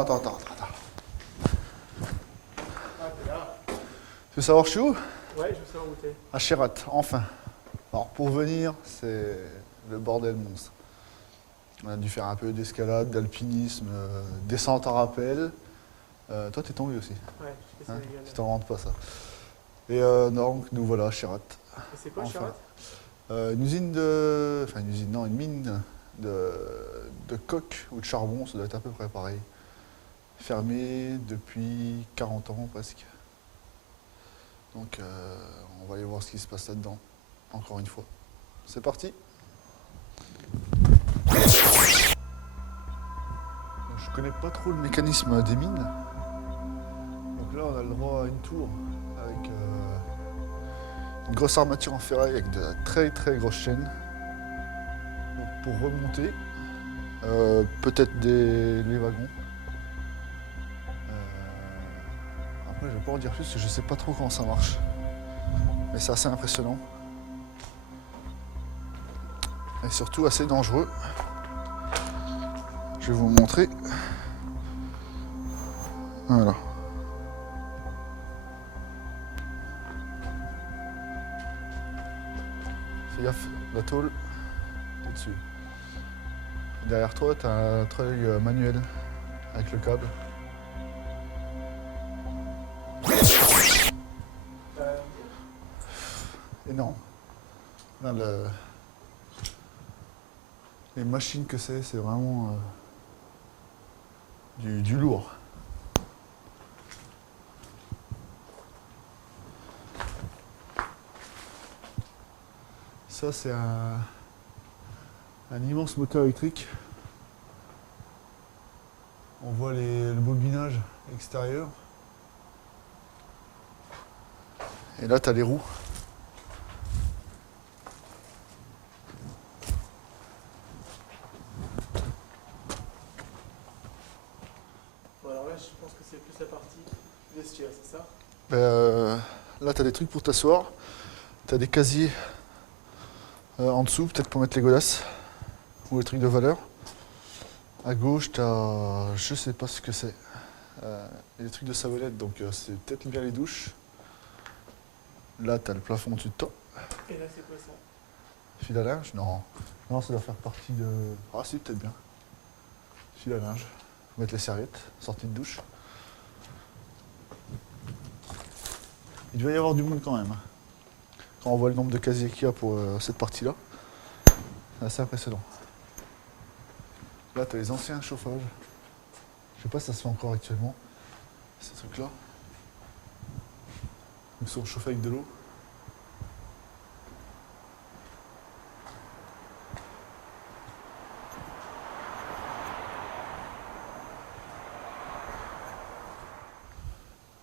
Attends. Ah, t'es là. Tu veux savoir je suis où? Ouais, je veux savoir où t'es. À Chérat, enfin. Alors pour venir, c'est le bordel monstre. On a dû faire un peu d'escalade, d'alpinisme, descente à rappel. Toi t'es tombé aussi, Ouais, je fais hein? Sénégal. Tu t'en rends pas ça. Et donc nous voilà à Chérat. Et c'est quoi, Enfin. Charat? Une usine de. Enfin une usine, non, une mine de coke ou de charbon, ça doit être à peu près pareil. Fermée depuis 40 ans presque. Donc on va aller voir ce qui se passe là-dedans, encore une fois. C'est parti. Je connais pas trop le mécanisme des mines. Donc là on a le droit à une tour avec une grosse armature en ferraille avec de très très grosses chaînes. Donc pour remonter, peut-être les wagons. Après je vais pas en dire plus parce que je sais pas trop comment ça marche. Mais c'est assez impressionnant. Et surtout assez dangereux. Je vais vous montrer. Voilà. Fais gaffe, la tôle, t'es dessus. Derrière toi, t'as un treuil manuel avec le câble. Énorme. Là, les machines que c'est vraiment du lourd. Ça, c'est un immense moteur électrique. On voit le bobinage extérieur. Et là, tu as les roues. Bon, alors là, je pense que c'est plus la partie vestiaire, c'est ça? Là, tu as des trucs pour t'asseoir. Tu as des casiers en dessous, peut-être pour mettre les godasses ou les trucs de valeur. À gauche, tu as. Je sais pas ce que c'est. Il y a des trucs de savonnette, donc c'est peut-être bien les douches. Là, tu as le plafond au-dessus de toi. Et là, c'est quoi ça? Fil à linge? Non. Non, ça doit faire partie de. Ah, si, peut-être bien. Fil à linge. Faut mettre les serviettes, sortie de douche. Il doit y avoir du monde quand même. Quand on voit le nombre de casiers qu'il y a pour cette partie-là, c'est assez impressionnant. Là, tu as les anciens chauffages. Je sais pas si ça se fait encore actuellement, ces trucs-là. Ils sont chauffés avec de l'eau.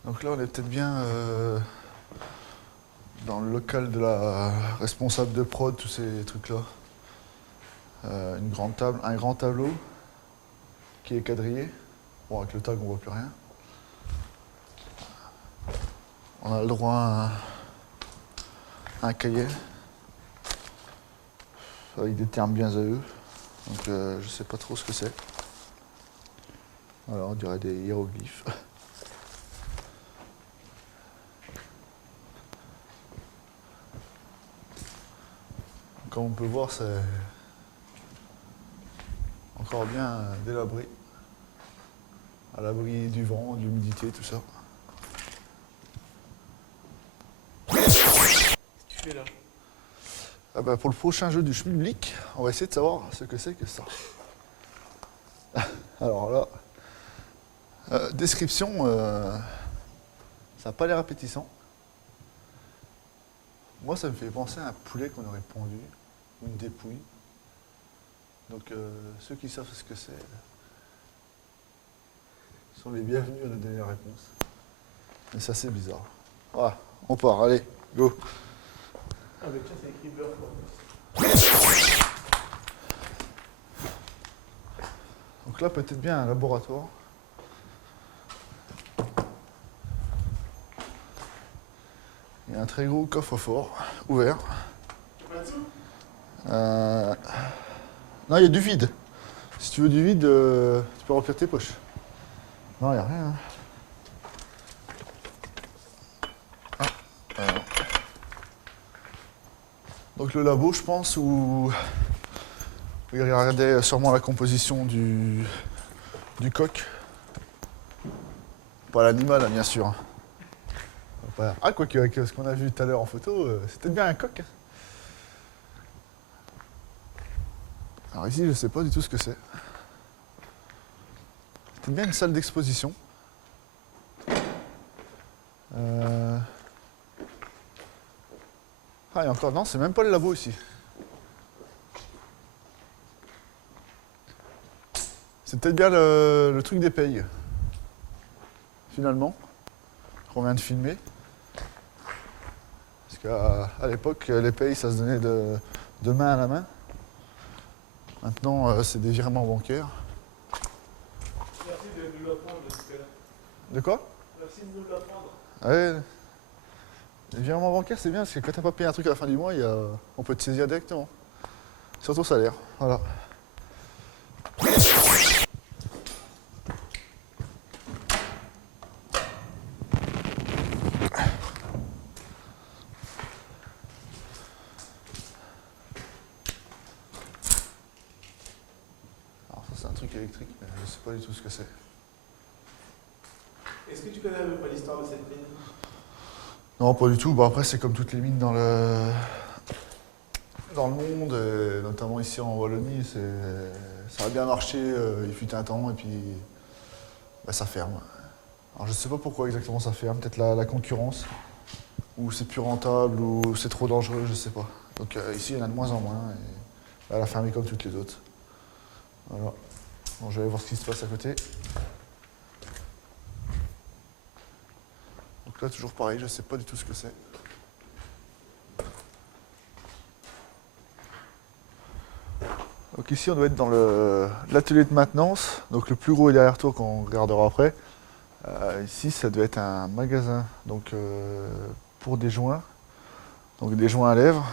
Donc là, on est peut-être bien dans le local de la responsable de prod, tous ces trucs-là. Une grande table, un grand tableau qui est quadrillé. Bon, avec le tag, on voit plus rien. On a le droit à un cahier avec des termes bien à eux. Donc je sais pas trop ce que c'est. Alors on dirait des hiéroglyphes. Comme on peut voir, c'est encore bien délabré, à l'abri du vent, de l'humidité, tout ça. Qu'est-ce que tu fais là? Ah bah pour le prochain jeu du Schmilblick, on va essayer de savoir ce que c'est que ça. Alors là, description, ça n'a pas l'air appétissant. Moi, ça me fait penser à un poulet qu'on aurait pondu, ou une dépouille. Donc ceux qui savent ce que c'est sont les bienvenus à nous donner la réponse. Mais c'est assez bizarre. Voilà, on part, allez, go. Ah, mais tiens, c'est écrit beurre quoi. Donc là, peut-être bien un laboratoire. Il y a un très gros coffre-fort, ouvert. Pas de sous? Non, il y a du vide. Si tu veux du vide, tu peux remplir tes poches. Non, il n'y a rien. Hein. Ah, alors. Donc le labo, je pense, où il regardait sûrement la composition du coq. Pas l'animal, hein, bien sûr. Hein. Ah, quoique, avec ce qu'on a vu tout à l'heure en photo, c'était bien un coq. Hein. Alors ici, je sais pas du tout ce que c'est. C'était bien une salle d'exposition. Ah, et encore, non, c'est même pas le labo ici. C'est peut-être bien le truc des payes. Finalement, qu'on vient de filmer. Parce qu'à l'époque, les payes, ça se donnait de main à la main. Maintenant, c'est des virements bancaires. Merci de nous l'apprendre, Nicolas. De quoi? Merci de nous l'apprendre. Ouais, les virements bancaires, c'est bien, parce que quand t'as pas payé un truc à la fin du mois, on peut te saisir directement. Sur ton salaire, voilà. Alors ça, c'est un truc électrique, mais je sais pas du tout ce que c'est. Est-ce que tu connais un peu l'histoire de cette mine? Non, pas du tout. Bon, après, c'est comme toutes les mines dans le monde, et notamment ici en Wallonie, ça a bien marché, il fut un temps, et puis bah, ça ferme. Alors je sais pas pourquoi exactement ça ferme, peut-être la concurrence, ou c'est plus rentable, ou c'est trop dangereux, je sais pas. Donc ici, il y en a de moins en moins, et elle a fermé comme toutes les autres. Voilà. Bon, je vais aller voir ce qui se passe à côté. Donc là, toujours pareil, je sais pas du tout ce que c'est. Donc ici, on doit être dans l'atelier de maintenance. Donc le plus gros est derrière toi, qu'on regardera après. Ici, ça doit être un magasin donc, pour des joints. Donc des joints à lèvres.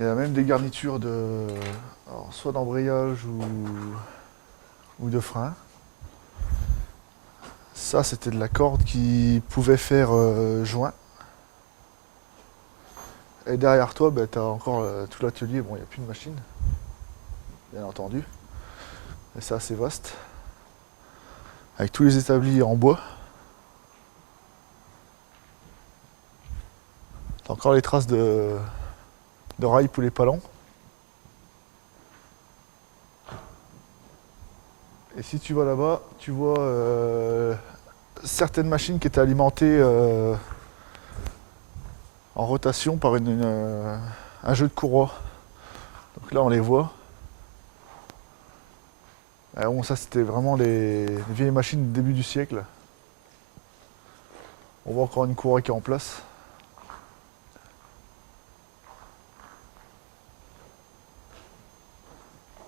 Il y a même des garnitures alors, soit d'embrayage ou de frein. Ça, c'était de la corde qui pouvait faire joint. Et derrière toi, tu as encore tout l'atelier. Bon, il n'y a plus de machine, bien entendu. Et c'est assez vaste. Avec tous les établis en bois. T'as encore les traces de rails pour les palans. Et si tu vas là-bas, tu vois certaines machines qui étaient alimentées en rotation par un jeu de courroie. Donc là, on les voit. Bon, ça, c'était vraiment les vieilles machines du début du siècle. On voit encore une courroie qui est en place.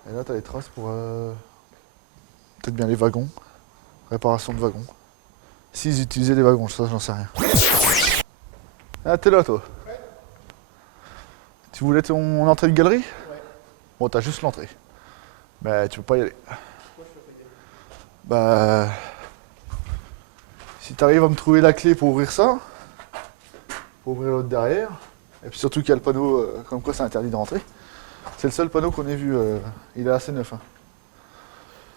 Et là, tu as les traces pour peut-être bien les wagons. Réparation de wagons. S'ils utilisaient des wagons, ça, j'en sais rien. Ah, t'es là, toi? Ouais. Tu voulais ton entrée de galerie? Ouais. Bon, t'as juste l'entrée. Mais tu peux pas y aller. Pourquoi je peux pas y aller? Bah. Si t'arrives à me trouver la clé pour ouvrir ça, pour ouvrir l'autre derrière, et puis surtout qu'il y a le panneau comme quoi c'est interdit de rentrer. C'est le seul panneau qu'on ait vu, il est assez neuf. Hein.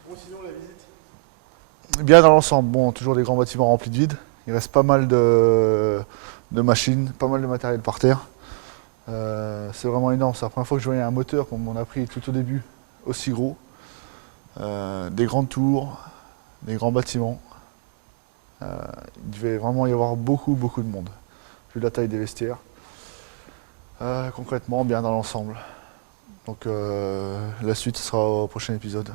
Bon, sinon, la visite. Bien dans l'ensemble, bon, toujours des grands bâtiments remplis de vide. Il reste pas mal de machines, pas mal de matériel par terre. C'est vraiment énorme, c'est la première fois que je voyais un moteur, comme on a pris tout au début, aussi gros. Des grandes tours, des grands bâtiments. Il devait vraiment y avoir beaucoup de monde, vu la taille des vestiaires. Concrètement, bien dans l'ensemble. Donc la suite sera au prochain épisode.